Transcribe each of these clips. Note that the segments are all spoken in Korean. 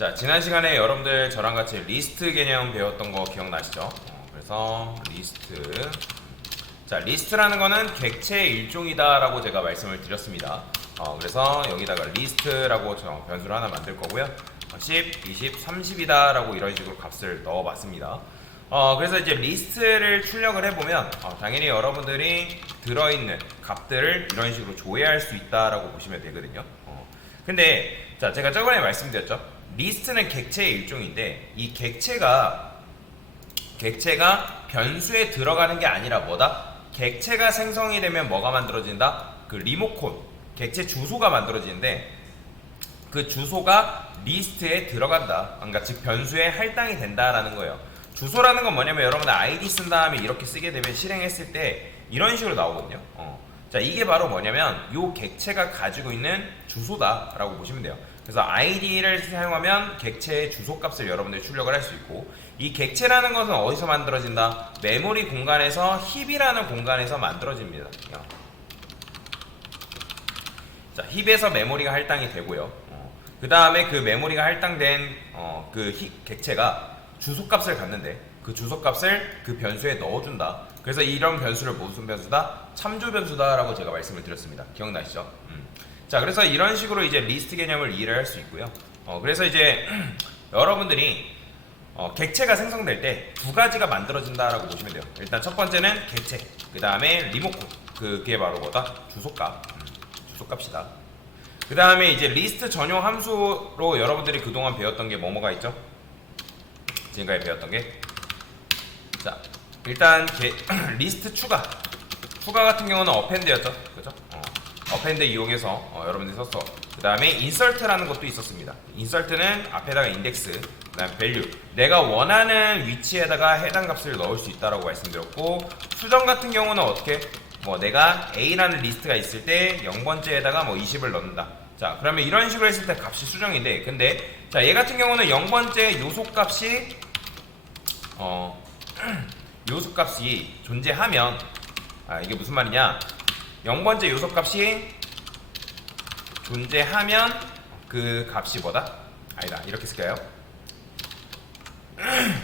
자, 지난 시간에 여러분들 저랑 같이 리스트 개념 배웠던 거 기억나시죠? 그래서 리스트. 자, 리스트라는 거는 객체의 일종이다라고 제가 말씀을 드렸습니다. 그래서 여기다가 리스트라고 변수를 하나 만들 거고요. 10, 20, 30이다라고 이런 식으로 값을 넣어봤습니다. 그래서 이제 리스트를 출력을 해보면 당연히 여러분들이 들어있는 값들을 이런 식으로 조회할 수 있다라고 보시면 되거든요. 근데 자, 제가 저번에 말씀드렸죠. 리스트는 객체의 일종인데 이 객체가 변수에 들어가는 게 아니라 뭐다? 객체가 생성이 되면 뭐가 만들어진다? 그 리모컨, 객체 주소가 만들어지는데 그 주소가 리스트에 들어간다. 그러니까 즉 변수에 할당이 된다라는 거예요. 주소라는 건 뭐냐면 여러분들 아이디 쓴 다음에 이렇게 쓰게 되면 실행했을 때 이런 식으로 나오거든요. 자, 이게 바로 뭐냐면 요 객체가 가지고 있는 주소다라고 보시면 돼요. 그래서 아이디를 사용하면 객체의 주소값을 여러분들이 출력을 할 수 있고, 이 객체라는 것은 어디서 만들어진다? 메모리 공간에서 힙이라는 공간에서 만들어집니다. 자, 힙에서 메모리가 할당이 되고요. 그 다음에 그 메모리가 할당된 그 객체가 주소값을 갖는데 그 주소값을 그 변수에 넣어준다. 그래서 이런 변수를 무슨 변수다? 참조 변수다라고 제가 말씀을 드렸습니다. 기억나시죠? 자, 그래서 이런 식으로 이제 리스트 개념을 이해를 할 수 있고요. 그래서 이제 여러분들이 객체가 생성될 때 두 가지가 만들어진다라고 보시면 돼요. 일단 첫 번째는 객체, 그 다음에 리모컨, 그게 바로 뭐다? 주소값, 주소값이다. 그 다음에 이제 리스트 전용 함수로 여러분들이 그동안 배웠던 게 뭐가 있죠? 지금까지 배웠던 게, 자, 일단 리스트 추가 같은 경우는 어펜드였죠, 그죠? 어펜드 이용해서 여러분들이 썼어. 그 다음에 인설트라는 것도 있었습니다. 인설트는 앞에다가 인덱스, 그 다음에 밸류, 내가 원하는 위치에다가 해당 값을 넣을 수 있다라고 말씀드렸고, 수정 같은 경우는 어떻게? 뭐 내가 A라는 리스트가 있을 때 0번째에다가 뭐 20을 넣는다. 자, 그러면 이런 식으로 했을 때 값이 수정인데, 근데 자, 얘 같은 경우는 0번째 요소값이 요소값이 존재하면, 이게 무슨 말이냐? 0번째 요소값이 존재하면 그 값이 뭐다? 아니다, 이렇게 쓸까요?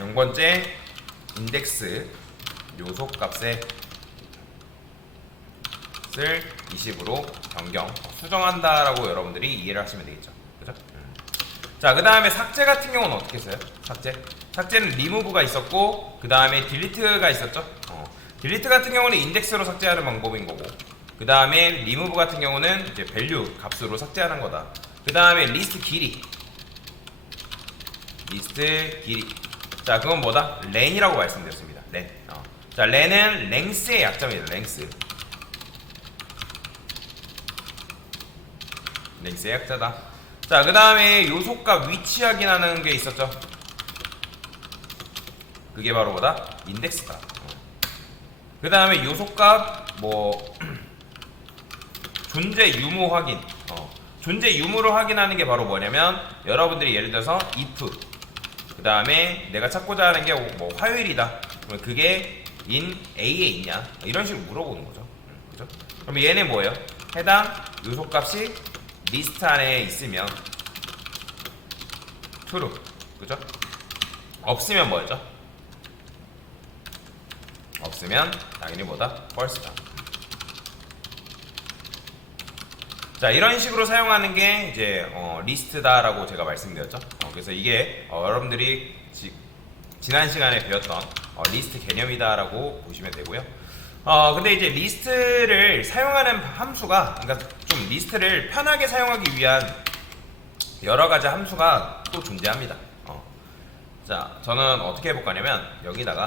0번째 인덱스 요소값의 을 20으로 변경, 수정한다라고 여러분들이 이해를 하시면 되겠죠. 그죠? 자, 그 다음에 삭제 같은 경우는 어떻게 써요? 삭제는 리무브가 있었고, 그 다음에 딜리트가 있었죠. 딜리트 같은 경우는 인덱스로 삭제하는 방법인 거고, 그 다음에 리무브 같은 경우는 이제 밸류 값으로 삭제하는 거다. 그 다음에 리스트 길이. 자, 그건 뭐다? 렌이라고 말씀드렸습니다. 렌. 자, 렌은 랭스의 약자입니다. 랭스의 약자다. 자, 그 다음에 요소값 위치 확인하는 게 있었죠. 그게 바로 뭐다? 인덱스다. 그 다음에 요소값 뭐 존재 유무 확인. 존재 유무를 확인하는 게 바로 뭐냐면 여러분들이 예를 들어서 if, 그 다음에 내가 찾고자 하는 게 뭐 화요일이다. 그러면 그게 in A에 있냐? 이런 식으로 물어보는 거죠. 그죠? 그럼 얘는 뭐예요? 해당 요소값이 리스트 안에 있으면 true, 그죠? 없으면 뭐였죠? 없으면 당연히 뭐다? false다. 자, 이런 식으로 사용하는 게 이제 리스트다라고 제가 말씀드렸죠. 그래서 이게 여러분들이 지난 시간에 배웠던 리스트 개념이다라고 보시면 되고요. 근데 이제 리스트를 사용하는 함수가, 그러니까 좀 리스트를 편하게 사용하기 위한 여러 가지 함수가 또 존재합니다. 자, 저는 어떻게 해볼 거냐면 여기다가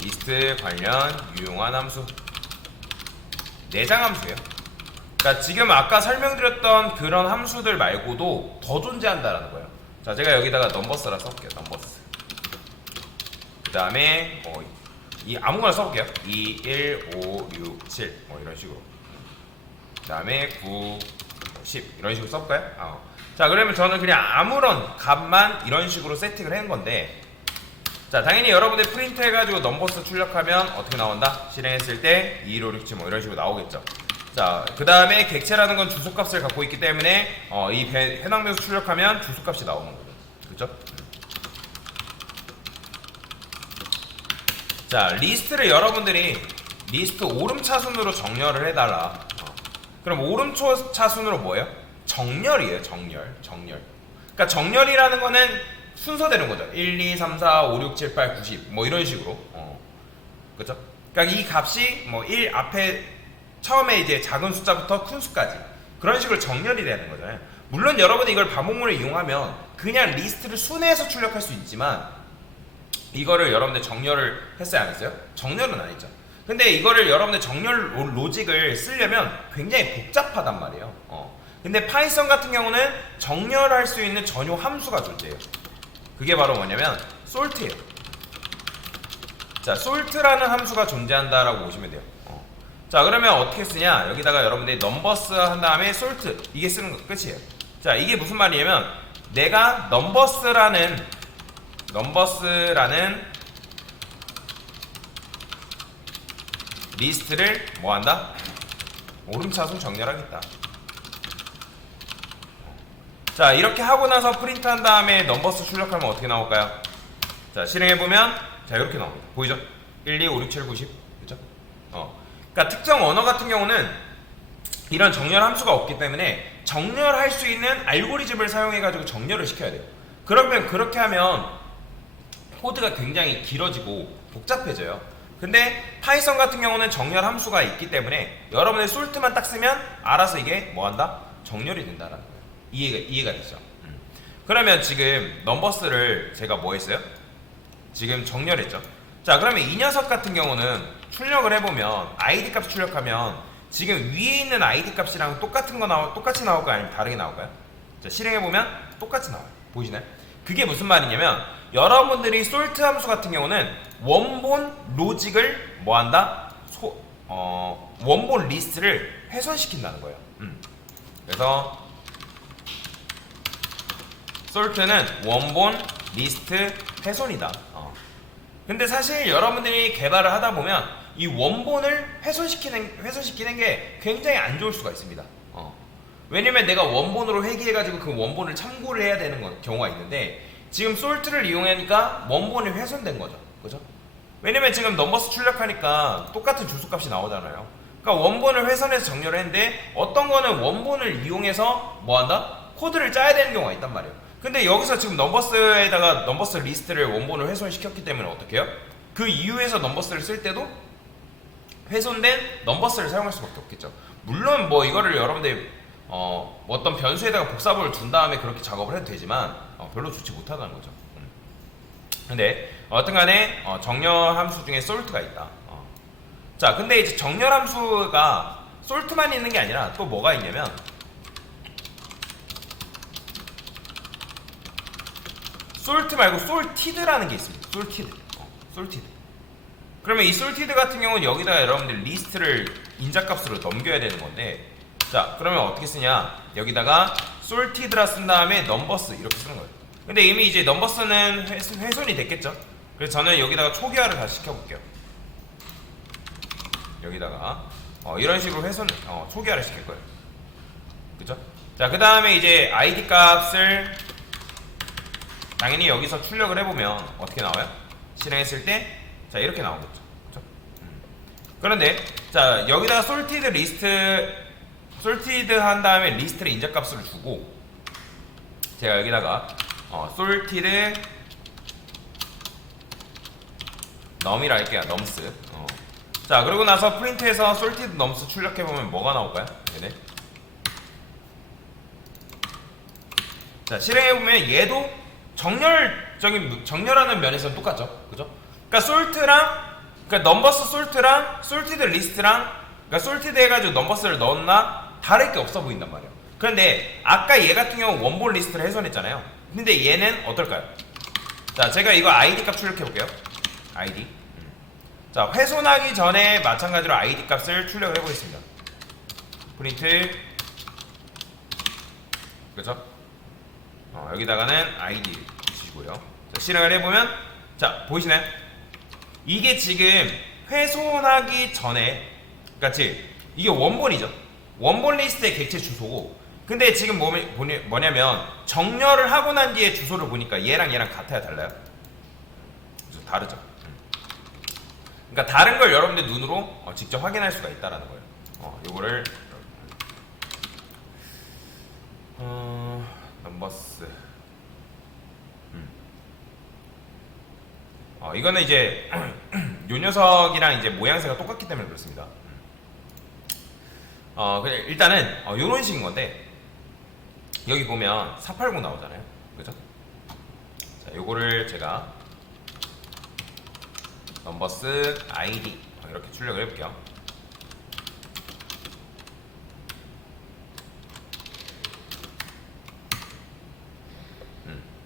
리스트 관련 유용한 함수, 내장 함수예요. 그러니까 지금 아까 설명드렸던 그런 함수들 말고도 더 존재한다라는 거예요. 자, 제가 여기다가 넘버스라 써볼게요. 넘버스. 그 다음에 이 아무거나 써볼게요. 2, 1, 5, 6, 7 뭐 이런 식으로. 그 다음에 9, 10 이런 식으로 써볼까요? 자, 그러면 저는 그냥 아무런 값만 이런 식으로 세팅을 한 건데, 자, 당연히 여러분들 프린트 해가지고 넘버스 출력하면 어떻게 나온다? 실행했을 때 2, 1, 5, 6, 7 뭐 이런 식으로 나오겠죠. 자, 그 다음에 객체라는 건 주소값을 갖고 있기 때문에 이 해당 변수 출력하면 주소값이 나오는 거죠. 그죠? 자, 리스트를 여러분들이 리스트 오름차순으로 정렬을 해달라. 그럼 오름차순으로 뭐예요? 정렬이에요. 정렬. 그러니까 정렬이라는 거는 순서되는 거죠. 1, 2, 3, 4, 5, 6, 7, 8, 9, 10 뭐 이런 식으로. 그죠? 그러니까 이 값이 뭐 1 앞에 처음에 이제 작은 숫자부터 큰 수까지 그런 식으로 정렬이 되는 거잖아요. 물론 여러분이 이걸 반복문을 이용하면 그냥 리스트를 순회해서 출력할 수 있지만 이거를 여러분들 정렬을 했어요, 안 했어요? 정렬은 안 했죠. 근데 이거를 여러분들 정렬 로직을 쓰려면 굉장히 복잡하단 말이에요. 근데 파이썬 같은 경우는 정렬할 수 있는 전용 함수가 존재해요. 그게 바로 뭐냐면 sort예요. 자, sort라는 함수가 존재한다라고 보시면 돼요. 자, 그러면 어떻게 쓰냐? 여기다가 여러분들이 numbers 한 다음에 sort 이게 쓰는 거 끝이에요. 자, 이게 무슨 말이냐면 내가 numbers라는 리스트를 뭐 한다? 오름차순 정렬하겠다. 자, 이렇게 하고 나서 프린트 한 다음에 넘버스 출력하면 어떻게 나올까요? 자, 실행해보면 자, 이렇게 나옵니다. 보이죠? 1, 2, 5, 6, 7, 9, 10 그죠? 그러니까 특정 언어 같은 경우는 이런 정렬 함수가 없기 때문에 정렬할 수 있는 알고리즘을 사용해가지고 정렬을 시켜야 돼요. 그러면 그렇게 하면 코드가 굉장히 길어지고 복잡해져요. 근데 파이썬 같은 경우는 정렬 함수가 있기 때문에 여러분의 솔트만 딱 쓰면 알아서 이게 뭐한다? 정렬이 된다라는 거예요. 이해가 되죠? 그러면 지금 넘버스를 제가 뭐 했어요? 지금 정렬했죠. 자, 그러면 이 녀석 같은 경우는 출력을 해보면 id 값 출력하면 지금 위에 있는 id 값이랑 똑같이 나올까요? 아니면 다르게 나올까요? 자, 실행해보면 똑같이 나와요. 보이시나요? 그게 무슨 말이냐면 여러분들이 sort 함수 같은 경우는 원본 로직을 뭐한다? 원본 리스트를 훼손시킨다는 거예요. 그래서 sort는 원본 리스트 훼손이다. 근데 사실 여러분들이 개발을 하다 보면 이 원본을 훼손시키는 게 굉장히 안 좋을 수가 있습니다. 왜냐면 내가 원본으로 회귀해가지고 그 원본을 참고를 해야 되는 경우가 있는데 지금 sort를 이용하니까 원본이 훼손된 거죠. 그죠? 왜냐면 지금 넘버스 출력하니까 똑같은 주소값이 나오잖아요. 그러니까 원본을 훼손해서 정렬을 했는데 어떤 거는 원본을 이용해서 뭐한다? 코드를 짜야 되는 경우가 있단 말이에요. 근데 여기서 지금 넘버스에다가 넘버스 리스트를 원본을 훼손시켰기 때문에 어떻게 해요? 그 이후에서 넘버스를 쓸 때도 훼손된 넘버스를 사용할 수밖에 없겠죠. 물론 뭐 이거를 여러분들 어떤 변수에다가 복사본을 둔 다음에 그렇게 작업을 해도 되지만 별로 좋지 못하다는 거죠. 근데 어떤 간에 정렬 함수 중에 sort가 있다. 자, 근데 이제 정렬 함수가 sort만 있는 게 아니라 또 뭐가 있냐면 sort 말고 sorted라는 게 있습니다. sorted. 그러면 이 sorted 같은 경우는 여기다가 여러분들 리스트를 인자값으로 넘겨야 되는 건데 자, 그러면 어떻게 쓰냐? 여기다가 sorted라 쓴 다음에 numbers 이렇게 쓰는 거예요. 근데 이미 이제 numbers는 훼손이 됐겠죠? 그래서 저는 여기다가 초기화를 다시 시켜볼게요. 여기다가 이런 식으로 초기화를 시킬 거예요. 그죠? 자, 그 다음에 이제 id 값을 당연히 여기서 출력을 해보면 어떻게 나와요? 실행했을 때 자, 이렇게 나오겠죠. 그죠? 그런데 자, 여기다가 sorted 한 다음에 리스트를 인자값을 주고 제가 여기다가 sorted num이라 할게요. nums. 자, 그러고 나서 프린트해서 sorted nums 출력해보면 뭐가 나올까요? 네네. 자, 실행해보면 얘도 정렬하는 면에서는 똑같죠. 그죠? 그러니까 그러니까 numbers sort랑 sorted list랑 그러니까 sorted 해가지고 numbers를 넣었나 다를 게 없어 보인단 말이에요. 그런데 아까 얘 같은 경우 원본 리스트를 훼손했잖아요. 근데 얘는 어떨까요? 자, 제가 이거 id 값 출력해볼게요. id. 자, 훼손하기 전에 마찬가지로 id 값을 출력을 해보겠습니다. 프린트. 그렇죠? 여기다가는 id 주시고요. 자, 실행을 해보면 자, 보이시나요? 이게 지금 훼손하기 전에 그러니까 이게 원본이죠. 원본 리스트의 객체 주소고, 근데 지금 뭐냐면 정렬을 하고 난 뒤에 주소를 보니까 얘랑 같아요, 달라요? 그래서 다르죠. 그러니까 다른 걸 여러분들 눈으로 직접 확인할 수가 있다라는 거예요. 요거를 넘버스. 이거는 이제 요 녀석이랑 이제 모양새가 똑같기 때문에 그렇습니다. 그냥 일단은 요런 식인 건데, 여기 보면 480 나오잖아요, 그죠? 자, 요거를 제가 넘버스 ID 이렇게 출력을 해볼게요.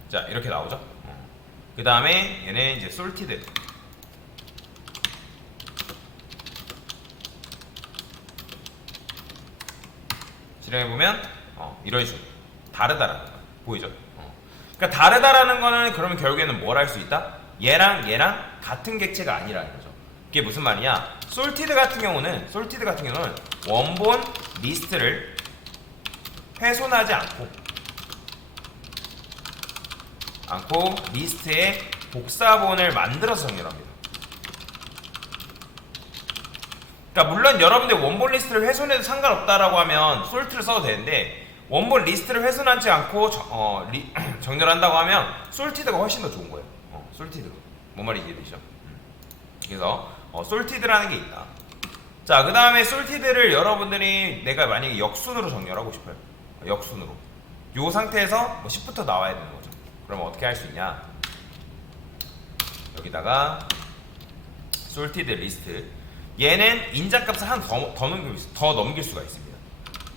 자, 이렇게 나오죠. 그 다음에 얘는 이제 솔티드. 실행해보면 이런 식으로 다르다라는 거 보이죠? 그러니까 다르다라는 거는 그러면 결국에는 뭘 할 수 있다? 얘랑 같은 객체가 아니라는 거죠. 그게 무슨 말이냐? 솔티드 같은 경우는 원본 리스트를 훼손하지 않고 리스트에 복사본을 만들어서 정렬합니다. 그러니까 물론 여러분들 원본 리스트를 훼손해도 상관없다라고 하면 솔트를 써도 되는데, 원본 리스트를 훼손하지 않고 정렬한다고 하면 솔티드가 훨씬 더 좋은 거예요. 솔티드가 뭔 말인지 이해되시죠? 그래서 솔티드라는 게 있다. 자, 그 다음에 솔티드를 여러분들이 내가 만약에 역순으로 정렬하고 싶어요. 역순으로 요 상태에서 뭐 10부터 나와야 되는 거죠. 그러면 어떻게 할 수 있냐? 여기다가 솔티드 리스트, 얘는 인자값을 하나 더 넘길 수가 있습니다.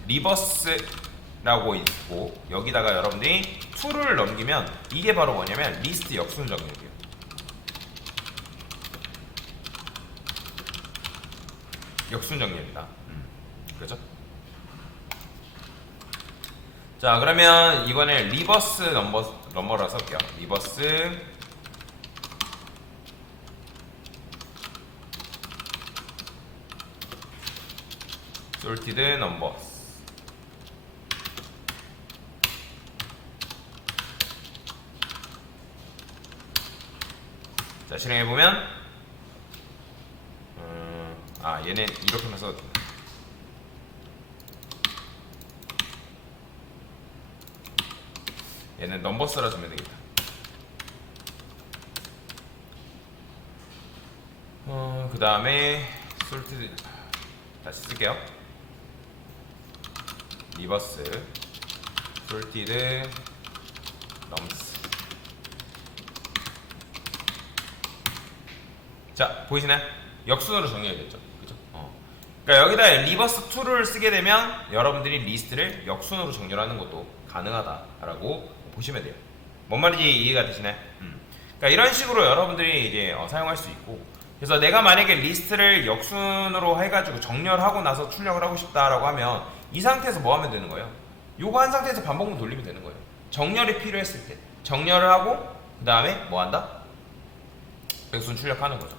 리버스라고 있고, 여기다가 여러분들이 2를 넘기면 이게 바로 뭐냐면 리스트 역순 정렬이에요. 역순 정렬입니다. 그렇죠? 자, 그러면 이번에 리버스 넘버라 쓸게요. 리버스 솔티드 넘버스. 자, 실행해보면 얘는 이렇게만 써도 됩니다. 얘는 넘버스라 주면 되겠다. 그 다음에 솔티드 다시 쓸게요. 리버스 솔티드 넘스. 자, 보이시나요? 역순으로 정렬됐죠. 그죠? 그러니까 여기다 리버스 2를 쓰게 되면 여러분들이 리스트를 역순으로 정렬하는 것도 가능하다라고 보시면 돼요. 뭔 말인지 이해가 되시나요? 그러니까 이런 식으로 여러분들이 이제 사용할 수 있고, 그래서 내가 만약에 리스트를 역순으로 해가지고 정렬하고 나서 출력을 하고 싶다라고 하면 이 상태에서 뭐 하면 되는 거예요? 요거 한 상태에서 반복문 돌리면 되는 거예요. 정렬이 필요했을 때 정렬을 하고 그 다음에 뭐 한다? 역순 출력하는 거죠.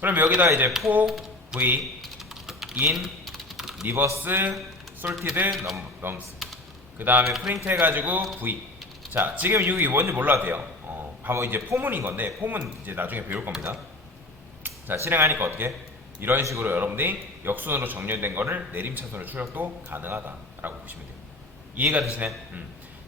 그럼 여기다 이제 for v in 리버스 솔티드 넘스, 그 다음에 프린트 해가지고 v. 자, 지금 이게 뭔지 몰라도 돼요. 바로 이제 포문인 건데, 포문 이제 나중에 배울 겁니다. 자, 실행하니까 어떻게? 이런 식으로 여러분들이 역순으로 정렬된 거를 내림차순으로 출력도 가능하다라고 보시면 돼요. 이해가 되시네?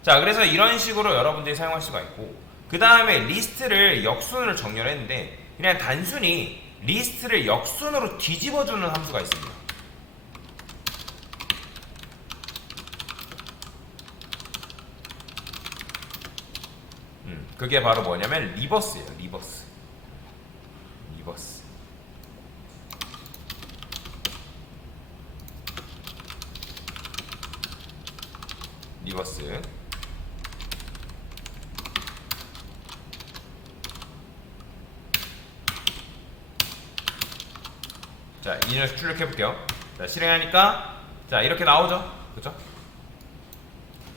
자, 그래서 이런 식으로 여러분들이 사용할 수가 있고, 그 다음에 리스트를 역순으로 정렬했는데 그냥 단순히 리스트를 역순으로 뒤집어주는 함수가 있습니다. 그게 바로 뭐냐면 리버스예요. 리버스. 자, 이 녀석 출력해볼게요. 자, 실행하니까 자, 이렇게 나오죠. 그쵸?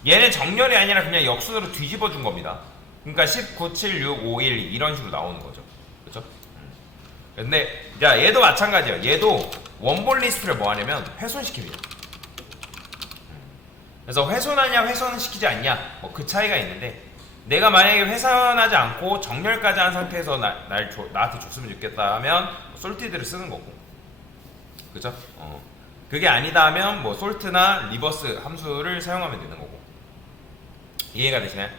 얘는 정렬이 아니라 그냥 역순으로 뒤집어 준 겁니다. 그러니까 19, 7, 6, 5, 1 이런 식으로 나오는 거죠. 그쵸? 근데 자, 얘도 마찬가지예요. 얘도 원본 리스트를 뭐 하냐면 훼손시킵니다. 그래서 훼손하냐 훼손시키지 않냐 뭐 그 차이가 있는데, 내가 만약에 훼손하지 않고 정렬까지 한 상태에서 나한테 줬으면 좋겠다 하면 솔티드를 쓰는 거고, 그죠? 그게 아니다 하면 뭐 솔트나 리버스 함수를 사용하면 되는 거고. 이해가 되시나요?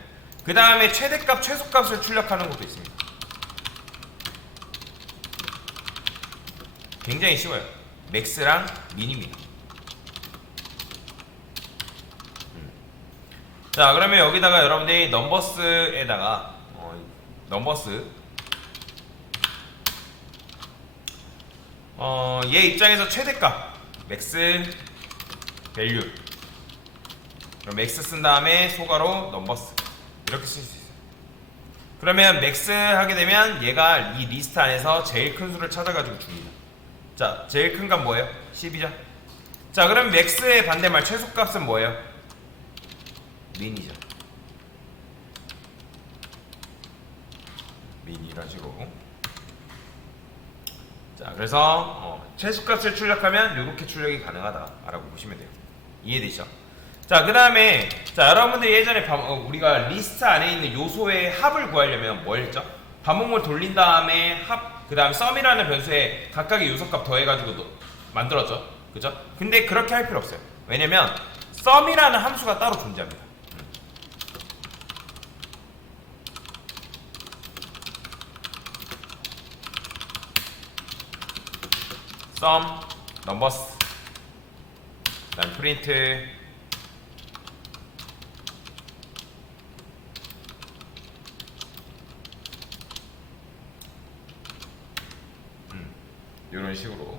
그 다음에 최대값 최소값을 출력하는 것도 있습니다. 굉장히 쉬워요. 맥스랑 미니입니다. 자, 그러면 여기다가 여러분들이 넘버스에다가 넘버스 얘 입장에서 최대값 맥스 밸류, 그럼 맥스 쓴 다음에 소가로 넘버스 이렇게 쓸 수 있어요. 그러면 맥스 하게 되면 얘가 이 리스트 안에서 제일 큰 수를 찾아가지고 줍니다. 자, 제일 큰 값 뭐예요? 10이죠. 자, 그럼 맥스의 반대말 최소값은 뭐예요? 민이죠. 민이란 식으로. 자, 그래서 최소값을 출력하면 이렇게 출력이 가능하다라고 보시면 돼요. 이해되시죠? 자, 그 다음에 자, 여러분들이 예전에 우리가 리스트 안에 있는 요소의 합을 구하려면 뭘 했죠? 반복을 돌린 다음에 합, 그 다음에 썸이라는 변수에 각각의 요소값 더해가지고 만들었죠. 그죠? 근데 그렇게 할 필요 없어요. 왜냐면 썸이라는 함수가 따로 존재합니다. 썸, 넘버스, 그 다음 프린트, 이런 식으로.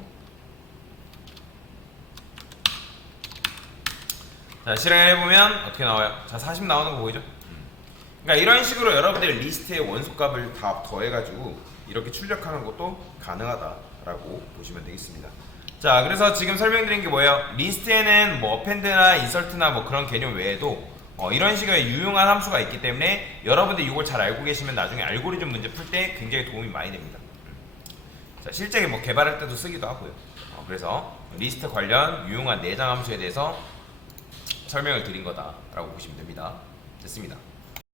자, 실행을 해보면 어떻게 나와요? 자, 40 나오는 거 보이죠? 그러니까 이런 식으로 여러분들이 리스트의 원소값을 다 더해가지고 이렇게 출력하는 것도 가능하다라고 보시면 되겠습니다. 자, 그래서 지금 설명드린 게 뭐예요? 리스트에는 뭐 어펜드나 인설트나 뭐 그런 개념 외에도 이런 식의 유용한 함수가 있기 때문에 여러분들이 이걸 잘 알고 계시면 나중에 알고리즘 문제 풀 때 굉장히 도움이 많이 됩니다. 자, 실제 뭐 개발할 때도 쓰기도 하고요. 그래서 리스트 관련 유용한 내장 함수에 대해서 설명을 드린 거다라고 보시면 됩니다. 됐습니다.